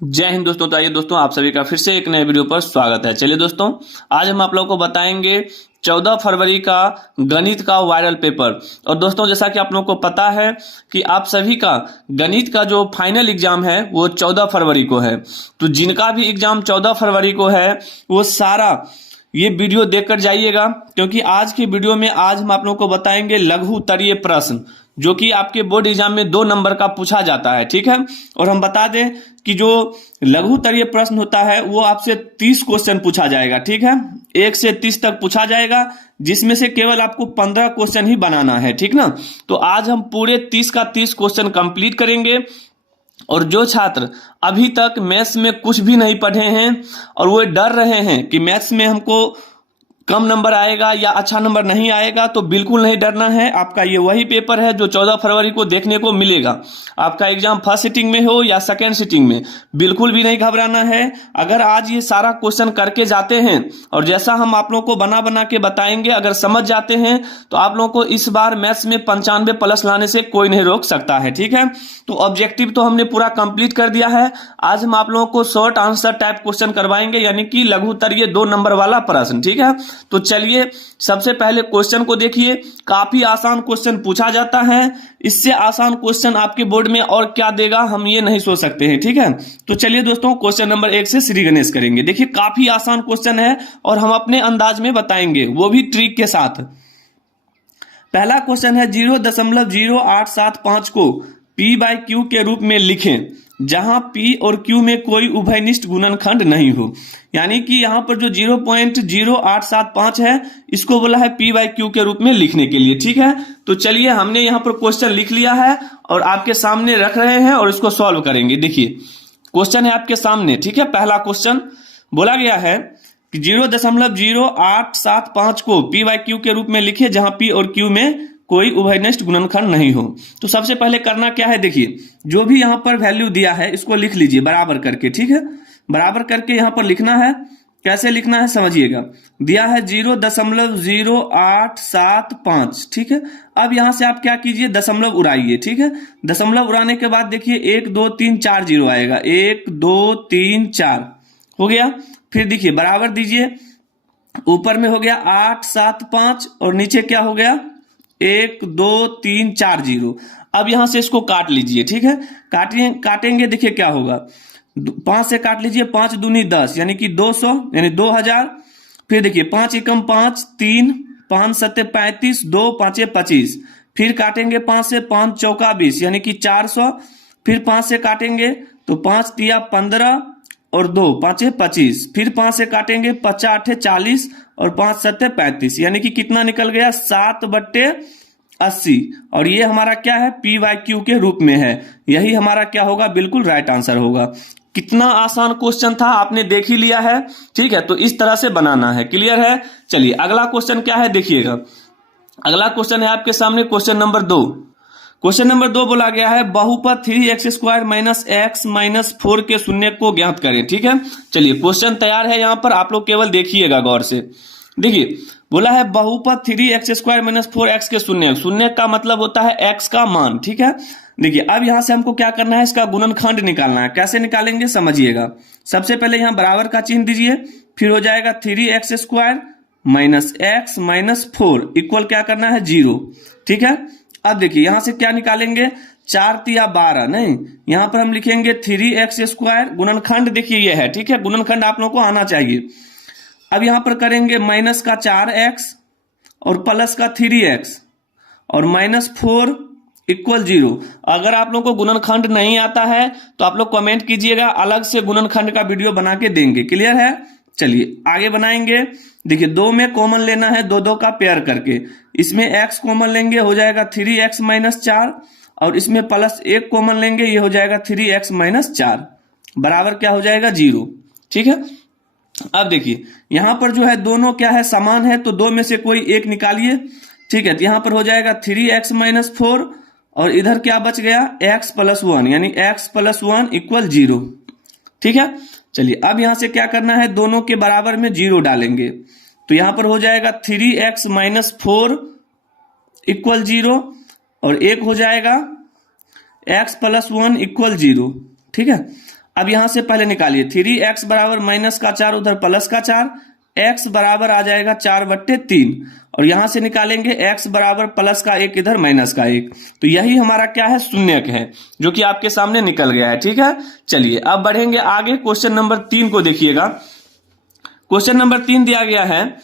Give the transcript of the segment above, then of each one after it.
जय हिंद दोस्तों। तो आइए दोस्तों, आप सभी का फिर से एक नए वीडियो पर स्वागत है। चलिए दोस्तों, आज हम आप लोगों को बताएंगे 14 फरवरी का गणित का वायरल पेपर। और दोस्तों, जैसा कि आप लोगों को पता है कि आप सभी का गणित का जो फाइनल एग्जाम है वो 14 फरवरी को है। तो जिनका भी एग्जाम 14 फरवरी को है वो सारा ये वीडियो देखकर जाइएगा, क्योंकि आज की वीडियो में आज हम आप लोगों को बताएंगे लघु उत्तरीय प्रश्न, जो कि आपके बोर्ड एग्जाम में 2 नंबर का पूछा जाता है। ठीक है, और हम बता दें कि जो लघु उत्तरीय प्रश्न होता है वो आपसे 30 क्वेश्चन पूछा जाएगा। ठीक है, 1 से 30 तक पूछा जाएगा, जिसमें से केवल आपको 15 क्वेश्चन ही बनाना है। ठीक ना, तो आज हम पूरे 30 का 30 क्वेश्चन कंप्लीट करेंगे। और जो छात्र अभी तक मैथ्स में कुछ भी नहीं पढ़े हैं और वो डर रहे हैं कि मैथ्स में हमको कम नंबर आएगा या अच्छा नंबर नहीं आएगा, तो बिल्कुल नहीं डरना है। आपका ये वही पेपर है जो 14 फरवरी को देखने को मिलेगा। आपका एग्जाम फर्स्ट सिटिंग में हो या सेकेंड सिटिंग में, बिल्कुल भी नहीं घबराना है। अगर आज ये सारा क्वेश्चन करके जाते हैं और जैसा हम आप लोगों को बना बना के बताएंगे, अगर समझ जाते हैं तो आप लोगों को इस बार मैथ्स में 95 प्लस लाने से कोई नहीं रोक सकता है। ठीक है, तो ऑब्जेक्टिव तो हमने पूरा कंप्लीट कर दिया है। आज हम आप लोगों को शॉर्ट आंसर टाइप क्वेश्चन करवाएंगे, यानी कि लघु उत्तरीय 2 नंबर वाला प्रश्न। ठीक है, तो चलिए सबसे पहले क्वेश्चन को देखिए। काफी आसान क्वेश्चन पूछा जाता है, इससे आसान क्वेश्चन आपके बोर्ड में और क्या देगा हम ये नहीं सोच सकते हैं। ठीक है, तो चलिए दोस्तों, क्वेश्चन नंबर 1 से श्री गणेश करेंगे। देखिए, काफी आसान क्वेश्चन है और हम अपने अंदाज में बताएंगे, वो भी ट्रिक के साथ। पहला क्वेश्चन है 0.0875 को P बाई क्यू के रूप में लिखें, जहां P और Q में कोई उभयनिष्ठ गुणनखंड नहीं हो। यानी कि यहां पर जो 0.0875 है, इसको बोला है P बाई क्यू के रूप में लिखने के लिए। ठीक है, तो चलिए हमने यहां पर क्वेश्चन लिख लिया है और आपके सामने रख रहे हैं और इसको सॉल्व करेंगे। देखिए, क्वेश्चन है आपके सामने। ठीक है, पहला क्वेश्चन बोला गया है कि 0.0875 को P बाई क्यू के रूप में लिखे, जहां P और Q में कोई उभयनिष्ठ गुणनखंड नहीं हो। तो सबसे पहले करना क्या है, देखिए जो भी यहां पर वैल्यू दिया है इसको लिख लीजिए बराबर करके। ठीक है, बराबर करके यहां पर लिखना है। कैसे लिखना है समझिएगा। दिया है 0.0875। ठीक है, अब यहां से आप क्या कीजिए, दशमलव उड़ाइए। ठीक है, दशमलव उड़ाने के बाद देखिए 1 2 3 4 जीरो आएगा। 1 2 3 4 हो गया। फिर देखिए बराबर दीजिए, ऊपर में हो गया 875 और नीचे क्या हो गया 1 2 3 4 जीरो। अब यहां से इसको काट लीजिए। ठीक है, काटेंगे देखिए क्या होगा। 5 से काट लीजिए, 5 दूनी 10 यानी कि 200 यानी 2000। फिर देखिए 5 एकम 5 3, 5 सत्ते 35, 2 पांचे 25। फिर काटेंगे 5 से, 5 चौका 20 यानी कि 400। फिर 5 से काटेंगे तो 5 तिया 15 और 2 पांचे 25। फिर 5 से काटेंगे 50 8 40 और 5 सत्ते 35 यानी कि कितना निकल गया 7/80। और ये हमारा क्या है, P बाई क्यू के रूप में है। यही हमारा क्या होगा, बिल्कुल राइट आंसर होगा। कितना आसान क्वेश्चन था, आपने देख ही लिया है। ठीक है, तो इस तरह से बनाना है। क्लियर है। चलिए अगला क्वेश्चन क्या है देखिएगा। अगला क्वेश्चन है आपके सामने क्वेश्चन नंबर 2। क्वेश्चन नंबर 2 बोला गया है बहुपद 3x² माइनस x माइनस 4 के शून्य को ज्ञात करें। ठीक है, चलिए क्वेश्चन तैयार है, यहां पर आप लोग केवल देखिएगा गौर से। देखिए बोला है बहुपद 3x² माइनस 4x के शून्य। शून्य का मतलब होता है x का मान। ठीक है, देखिए अब यहां से हमको क्या करना है, इसका गुणनखंड निकालना है। कैसे निकालेंगे समझिएगा। सबसे पहले यहां बराबर का चिन्ह दीजिए, फिर हो जाएगा 3x² minus x minus 4 equal क्या करना है 0। ठीक है, अब देखिए यहां से क्या निकालेंगे, 4 तिया 12 नहीं, यहां पर हम लिखेंगे 3x²। गुणनखंड देखिए ये है। ठीक है, गुणनखंड आप लोगों को आना चाहिए। अब यहां पर करेंगे माइनस का 4x और प्लस का 3x और माइनस 4 इक्वल 0। अगर आप लोगों को गुणनखंड नहीं आता है तो आप लोग कमेंट कीजिएगा, अलग से गुणनखंड का वीडियो बना के देंगे। क्लियर है। चलिए आगे बनाएंगे। देखिए 2 में कॉमन लेना है, 2 2 का पेयर करके। इसमें x कॉमन लेंगे, हो जाएगा 3x माइनस 4 और इसमें प्लस 1 कॉमन लेंगे, ये हो जाएगा 3x माइनस 4 बराबर क्या हो जाएगा 0। ठीक है, अब देखिए यहां पर जो है दोनों क्या है, समान है, तो 2 में से कोई एक निकालिए। ठीक है, तो यहां पर हो जाएगा 3x माइनस 4 और इधर क्या बच गया x प्लस 1 यानी x प्लस 1 इक्वल 0। ठीक है, चलिए अब यहां से क्या करना है, दोनों के बराबर में 0 डालेंगे, तो यहां पर हो जाएगा 3x माइनस 4 इक्वल 0 और एक हो जाएगा x प्लस 1 इक्वल 0। ठीक है, अब यहां से पहले निकालिए 3x बराबर -4 उधर +4, x बराबर आ जाएगा 4/3 और यहां से निकालेंगे x बराबर +1 इधर -1। तो यही हमारा क्या है, शून्यक है, जो कि आपके सामने निकल गया है। ठीक है, चलिए अब बढ़ेंगे आगे। क्वेश्चन नंबर 3 को देखिएगा। क्वेश्चन नंबर 3 दिया गया है,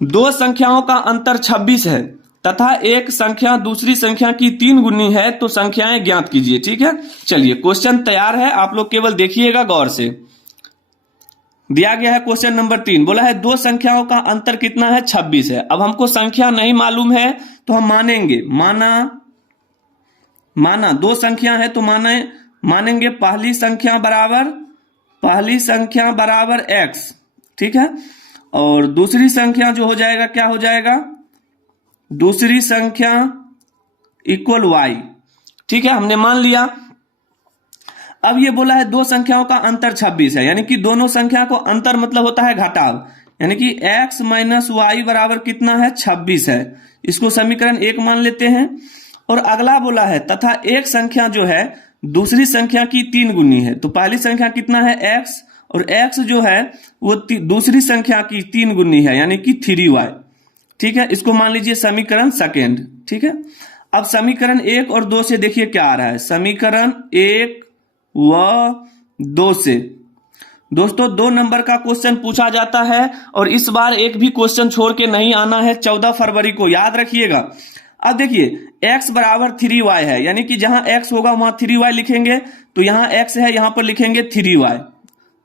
दो संख्याओं का अंतर 26 है तथा एक संख्या दूसरी संख्या की 3 गुनी है, तो संख्याएं ज्ञात कीजिए। ठीक है, चलिए क्वेश्चन तैयार है, आप लोग केवल देखिएगा गौर से। दिया गया है क्वेश्चन नंबर 3, बोला है दो संख्याओं का अंतर कितना है, 26 है। अब हमको संख्या नहीं मालूम है तो हम मानेंगे, माना दो संख्या है तो मानेंगे पहली संख्या बराबर x। ठीक है, और दूसरी संख्या जो हो जाएगा, क्या हो जाएगा, दूसरी संख्या इक्वल y। ठीक है, हमने मान लिया। अब ये बोला है दो संख्याओं का अंतर 26 है, यानी कि दोनों संख्या को अंतर मतलब होता है घटाव, यानी कि x माइनस वाई बराबर कितना है, 26 है। इसको समीकरण 1 मान लेते हैं। और अगला बोला है तथा एक संख्या जो है दूसरी संख्या की 3 गुनी है, तो पहली संख्या कितना है x, और x जो है वो दूसरी संख्या की 3 गुनी है, यानी कि 3y। ठीक है, इसको मान लीजिए समीकरण सेकेंड। ठीक है, अब समीकरण 1 और 2 से देखिए क्या आ रहा है। समीकरण 1 व 2 से दोस्तों 2 नंबर का क्वेश्चन पूछा जाता है, और इस बार एक भी क्वेश्चन छोड़ के नहीं आना है। 14 फरवरी को याद रखिएगा। अब देखिए x बराबर 3y है, यानी कि जहां x होगा वहां 3y लिखेंगे, तो यहां x है, यहां पर लिखेंगे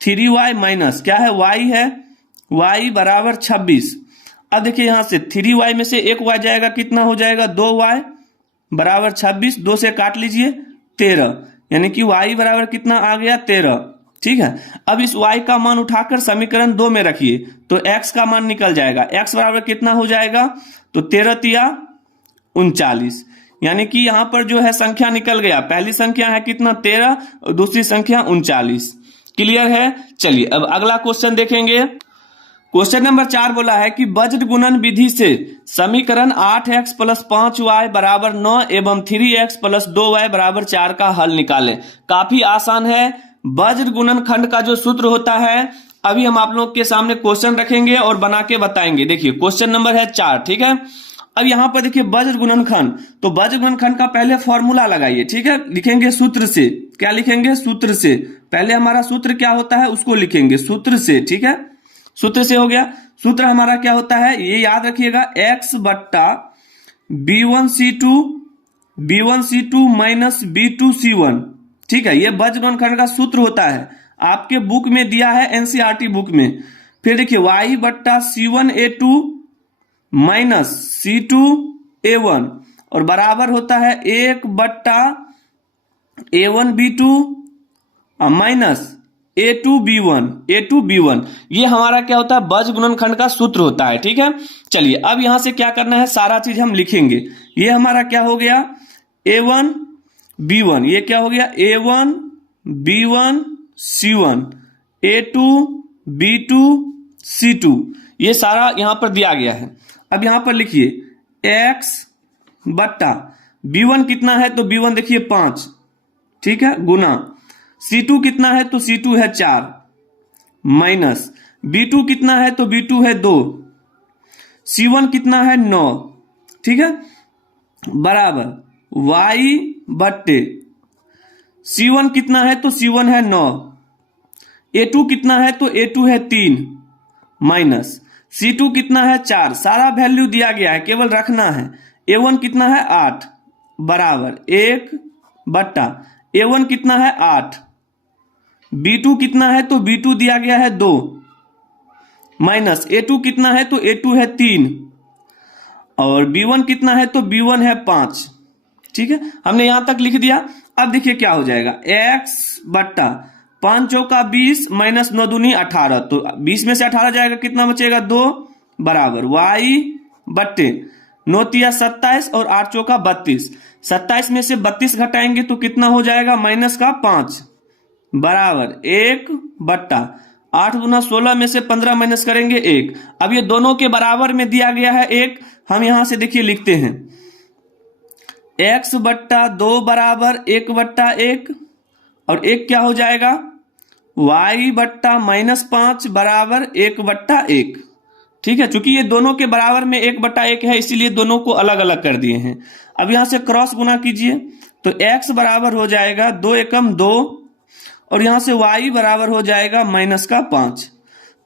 3y माइनस क्या है, y है, y बराबर 26। अब देखिए यहां से 3y में से एक y जाएगा, कितना हो जाएगा, 2y बराबर 26, 2 से काट लीजिए 13, यानी कि y बराबर कितना आ गया, 13। ठीक है, अब इस y का मान उठाकर समीकरण 2 में रखिए तो x का मान निकल जाएगा। x बराबर कितना हो जाएगा, तो 13 तिया 39, यानी कि यहां पर जो है संख्या निकल गया। पहली संख्या है कितना, 13, और दूसरी संख्या 39। क्लियर है, चलिए अब अगला क्वेश्चन देखेंगे। क्वेश्चन नंबर 4 बोला है कि वज्र गुणन विधि से समीकरण 8x + 5y बराबर 9 एवं 3x + 2y बराबर 4 का हल निकालें। काफी आसान है। वज्र गुणन खंड का जो सूत्र होता है, अभी हम आप लोग के सामने क्वेश्चन रखेंगे और बना के बताएंगे। देखिए क्वेश्चन नंबर है 4। ठीक है, अब यहां पर देखिए वज्र गुणनखंड, तो वज्र गुणनखंड का पहले फॉर्मूला लगाइए। ठीक है, लिखेंगे सूत्र से। क्या लिखेंगे, सूत्र से। पहले हमारा सूत्र क्या होता है उसको लिखेंगे सूत्र से। ठीक है, सूत्र से हो गया। सूत्र हमारा क्या होता है ये याद रखिएगा, x बट्टा b1c2 माइनस b2c1। ठीक है, ये वज्र गुणनखंड का सूत्र होता है, आपके बुक में दिया है, एनसीईआरटी बुक में। फिर देखिए y बट्टा c1a2 माइनस c2a1 और बराबर होता है 1 बट्टा a1b2 माइनस a2b1। ये हमारा क्या होता है, वज्र गुणनखंड का सूत्र होता है। ठीक है, चलिए अब यहां से क्या करना है, सारा चीज हम लिखेंगे। ये हमारा क्या हो गया, a1b1, ये क्या हो गया, a1b1c1, a2b2c2, ये सारा यहां पर दिया गया है। अब यहां पर लिखिए x बट्टा b1 कितना है, तो b1 देखिए 5। ठीक है, गुना c2 कितना है, तो c2 है 4, माइनस b2 कितना है, तो b2 है 2, c1 कितना है 9। ठीक है, बराबर y बट्टे c1 कितना है, तो c1 है 9, a2 कितना है, तो a2 है 3, माइनस c2 कितना है 4। सारा वैल्यू दिया गया है, केवल रखना है। a1 कितना है 8, बराबर 1 बट्टा a1 कितना है 8, b2 कितना है, तो b2 दिया गया है 2, माइनस a2 कितना है, तो a2 है 3, और b1 कितना है, तो b1 है 5। ठीक है, हमने यहां तक लिख दिया। अब देखिए क्या हो जाएगा, x बट्टा 5 चौका 20 माइनस 9 दूनी 18, तो 20 में से 18 जाएगा, कितना बचेगा 2, बराबर y बट्टे 9 तिया 27 और 8 चौका 32। 27 में से 32 घटाएंगे तो कितना हो जाएगा, माइनस का 5, बराबर 1 बट्टा 8 गुना 16 में से 15 माइनस करेंगे 1। अब ये दोनों के बराबर में दिया गया है 1, हम यहां से देखिए लिखते हैं x बट्टा 2 बराबर 1 बट्टा 1 और एक क्या हो जाएगा, y बट्टा -5 बराबर 1/1। ठीक है, चूंकि ये दोनों के बराबर में 1/1 है, इसीलिए दोनों को अलग अलग कर दिए हैं। अब यहां से क्रॉस गुना कीजिए तो x बराबर हो जाएगा 2 एकम 2 और यहां से y बराबर हो जाएगा -5।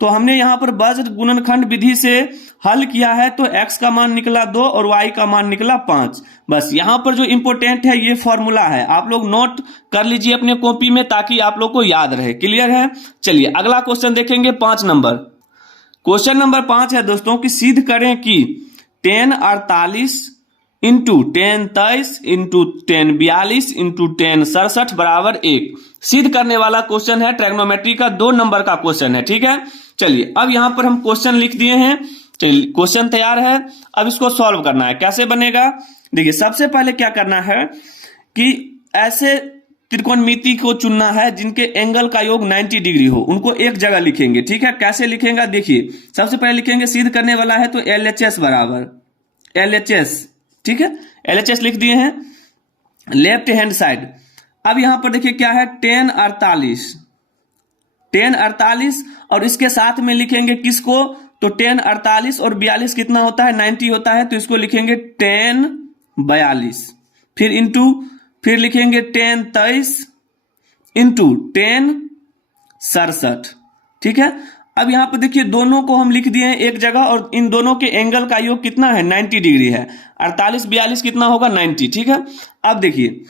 तो हमने यहां पर वज्र गुणनखंड विधि से हल किया है, तो x का मान निकला 2 और y का मान निकला 5। बस यहां पर जो इंपोर्टेंट है ये फॉर्मूला है, आप लोग नोट कर लीजिए अपने कॉपी में ताकि आप लोग को याद रहे। क्लियर है? चलिए अगला क्वेश्चन देखेंगे 5 नंबर। क्वेश्चन नंबर 5 है दोस्तों कि सिद्ध करें कि 1048 इंटू 1023 इंटू 1042 इंटू 1067 बराबर 1। सिद्ध करने वाला क्वेश्चन है, ट्रिग्नोमेट्री का 2 नंबर का क्वेश्चन है। ठीक है, चलिए अब यहां पर हम क्वेश्चन लिख दिए हैं। चलिए क्वेश्चन तैयार है, अब इसको सॉल्व करना है। कैसे बनेगा, देखिए सबसे पहले क्या करना है कि ऐसे त्रिकोणमिति को चुनना है जिनके एंगल का योग 90 डिग्री हो, उनको एक जगह लिखेंगे। ठीक है, कैसे लिखेंगे देखिए, सबसे पहले लिखेंगे सिद्ध करने वाला है तो LHS बराबर LHS। ठीक है, LHS लिख दिए हैं लेफ्ट हैंड साइड। अब यहां पर देखिए क्या है 1048 और इसके साथ में लिखेंगे किसको, तो 1048 और 42 कितना होता है 90 होता है, तो इसको लिखेंगे 1042। फिर इंटू फिर लिखेंगे 1023 इंटू 1067। ठीक है, अब यहां पर देखिए दोनों को हम लिख दिए हैं एक जगह और इन दोनों के एंगल का योग कितना है 90 डिग्री है। 48 42 कितना होगा 90। ठीक है, अब देखिए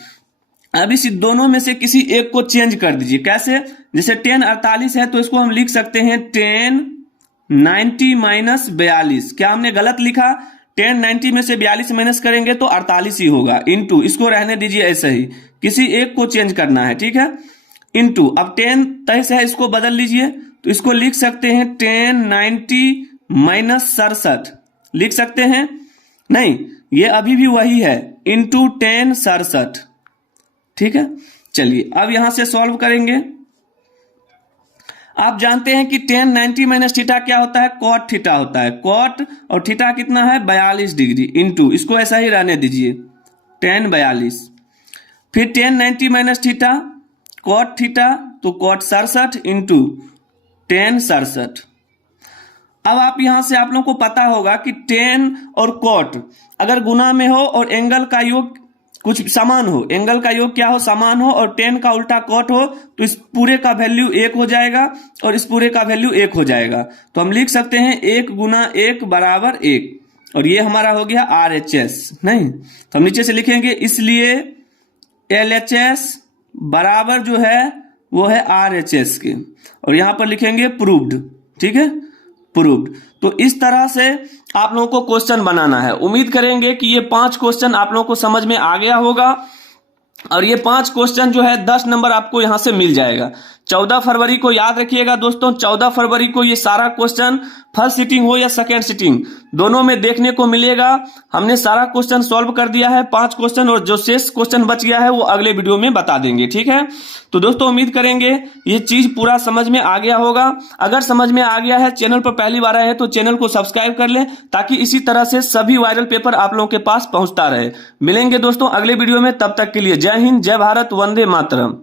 अब इस दोनों में से किसी एक को चेंज कर दीजिए। कैसे, जैसे 1048 है तो इसको हम लिख सकते हैं 1090 माइनस 42। क्या हमने गलत लिखा, 1090 में से 42 माइनस करेंगे तो 48 ही होगा। इंटू इसको रहने दीजिए ऐसे ही, किसी एक को चेंज करना है। ठीक है, इंटू अब 1023 है इसको बदल लीजिए तो इसको लिख सकते हैं 1090 माइनस 67 लिख सकते हैं, नहीं ये अभी भी वही है, इंटू 1067। ठीक है, चलिए अब यहां से सॉल्व करेंगे। आप जानते हैं कि 1090 माइनस थीटा क्या होता है, कॉट थीटा होता है। कॉट और थीटा कितना है 42 डिग्री। इंटू इसको ऐसा ही रहने दीजिए 1042। फिर 1090 माइनस थीटा कॉट थीटा तो कॉट 67 इंटू 1067। अब आप यहां से आप लोगों को पता होगा कि 10 और कॉट अगर गुना में हो और एंगल का योग कुछ समान हो, एंगल का योग क्या हो समान हो और 10 का उल्टा कॉट हो तो इस पूरे का वैल्यू 1 हो जाएगा और इस पूरे का वैल्यू 1 हो जाएगा। तो हम लिख सकते हैं 1 गुना 1 बराबर 1 और ये हमारा हो गया RHS। नहीं तो हम नीचे से लिखेंगे इसलिए LHS बराबर जो है वो है RHS के और यहां पर लिखेंगे प्रूव्ड। ठीक है, प्रूव्ड। तो इस तरह से आप लोगों को क्वेश्चन बनाना है। उम्मीद करेंगे कि ये 5 क्वेश्चन आप लोगों को समझ में आ गया होगा और ये 5 क्वेश्चन जो है 10 नंबर आपको यहां से मिल जाएगा। 14 फरवरी को याद रखिएगा दोस्तों, 14 फरवरी को ये सारा क्वेश्चन फर्स्ट सिटिंग हो या सेकेंड सिटिंग दोनों में देखने को मिलेगा। हमने सारा क्वेश्चन सॉल्व कर दिया है 5 क्वेश्चन और जो शेष क्वेश्चन बच गया है वो अगले वीडियो में बता देंगे। ठीक है, तो दोस्तों उम्मीद करेंगे ये चीज पूरा समझ में आ गया होगा। अगर समझ में आ गया है, चैनल पर पहली बार आए हैं तो चैनल को सब्सक्राइब कर लें ताकि इसी तरह से सभी वायरल पेपर आप लोगों के पास पहुंचता रहे। मिलेंगे दोस्तों अगले वीडियो में, तब तक के लिए जय हिंद, जय भारत, वंदे मातरम।